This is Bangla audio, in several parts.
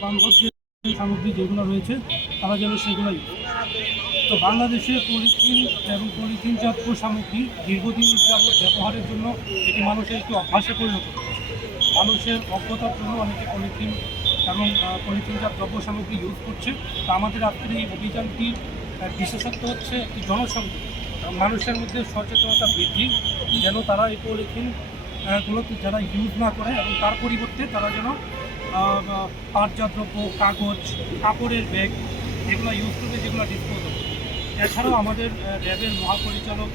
যে সামগ্রী যেগুলো রয়েছে তারা যেন সেগুলো তো বাংলাদেশে পলিথিন এবং পলিথিনজাত সামগ্রী দীর্ঘদিন যাবৎ ব্যবহারের জন্য এটি মানুষের একটি অভ্যাসে পরিণত মানুষের অজ্ঞতার জন্য অনেকে পলিথিন এবং আহ, পলিথিনজাত দ্রব্য সামগ্রী ইউজ করছে। তো আমাদের আজকের এই অভিযানটির বিশেষত্ব হচ্ছে একটি জনসংযোগ। মানুষের মধ্যে সচেতনতা বৃদ্ধি যেন তারা এই পলিথিন আহ, যারা ইউজ না করে এবং তার পরিবর্তে তারা যেন আহ, বা পাটজাত দ্রব্য কাগজ কাপড়ের ব্যাগ এগুলো ইউজ করবে যেগুলো ডিসপোজ হবে এছাড়াও আমাদের র্যাবের মহাপরিচালক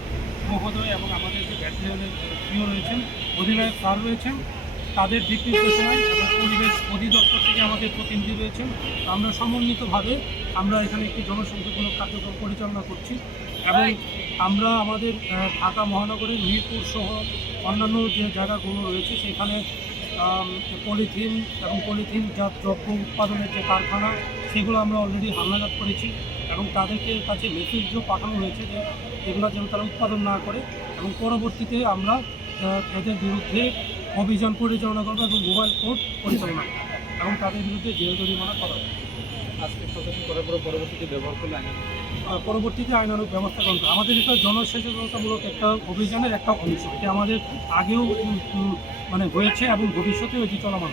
মহোদয় এবং আমাদের যে ব্যাটালিয়নের প্রিয় রয়েছেন অধিনায়ক স্যার রয়েছেন তাদের দিক নির্দেশনায় পরিবেশ অধিদপ্তর থেকে আমাদের প্রতিনিধি রয়েছেন। আমরা সমন্বিতভাবে আমরা এখানে একটি জনসংযোগমূলক কার্যক্রম পরিচালনা করছি এবং আমরা আমাদের ঢাকা মহানগরের মিরপুর সহ অন্যান্য যে জায়গাগুলো রয়েছে সেখানে পলিথিন এবং পলিথিন জাত দ্রব্য উৎপাদনের যে কারখানা, সেগুলো আমরা অলরেডি হামলাঘাত করেছি এবং তাদেরকে কাছে মেসেজও পাঠানো হয়েছে যে এগুলো যেন তারা উৎপাদন না করে এবং পরবর্তীতে আমরা এদের বিরুদ্ধে অভিযান পরিচালনা করব এবং মোবাইল কোর্ট পরিচালনা এবং তাদের বিরুদ্ধে জেল জরিমানা করা হবে। আজকে সচেতন করার পরে পরবর্তীতে ব্যবহার করলে আইন পরবর্তীতে আইনানুক ব্যবস্থা গ্রহণ করা আমাদের এটা জনসচেতনতামূলক একটা অভিযানের একটা অংশ এটা আমাদের আগেও মানে হয়েছে এবং ভবিষ্যতেও এটি চলমান।